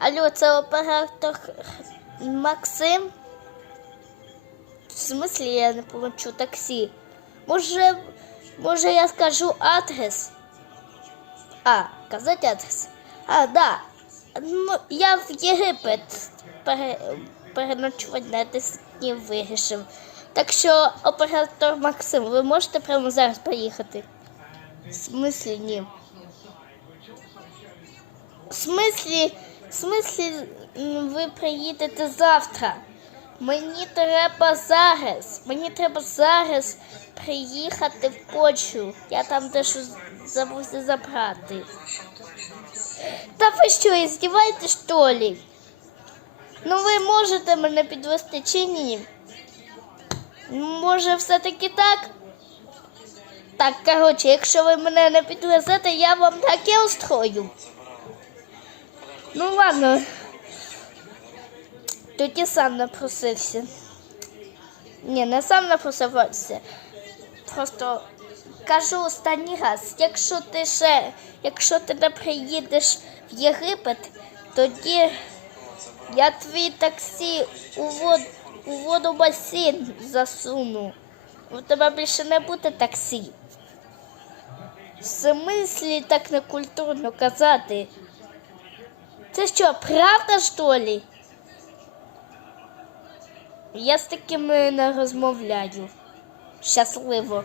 Алло, це оператор Максим? В смислі я не получу таксі? Може, може я скажу адрес? А, казати адрес. А, да. Ну, я в Єгипет пере, переночувати на 10 днів вирішив. Так що, оператор Максим, ви можете прямо зараз поїхати? В смислі ні. В смислі, в смислі ви приїдете завтра? Мені треба зараз. Мені треба зараз приїхати в Польщу. Я там дещо забувся забрати. Та ви що, здіваєте, що ли? Ну ви можете мене підвести чи ні? Може, все-таки так? Так, коротше, якщо ви мене не підвезете, я вам таке устрою. Ну ладно. Тоді сам напросився. Ні, не сам напросився. Просто кажу останній раз, якщо ти ще, якщо ти не приїдеш в Єгипет, тоді я твій таксі у, вод, у водобасейн засуну. У тебе більше не буде таксі. В смислі так некультурно казати. Це що, правда, що ли? Я з такими не розмовляю. Щасливо.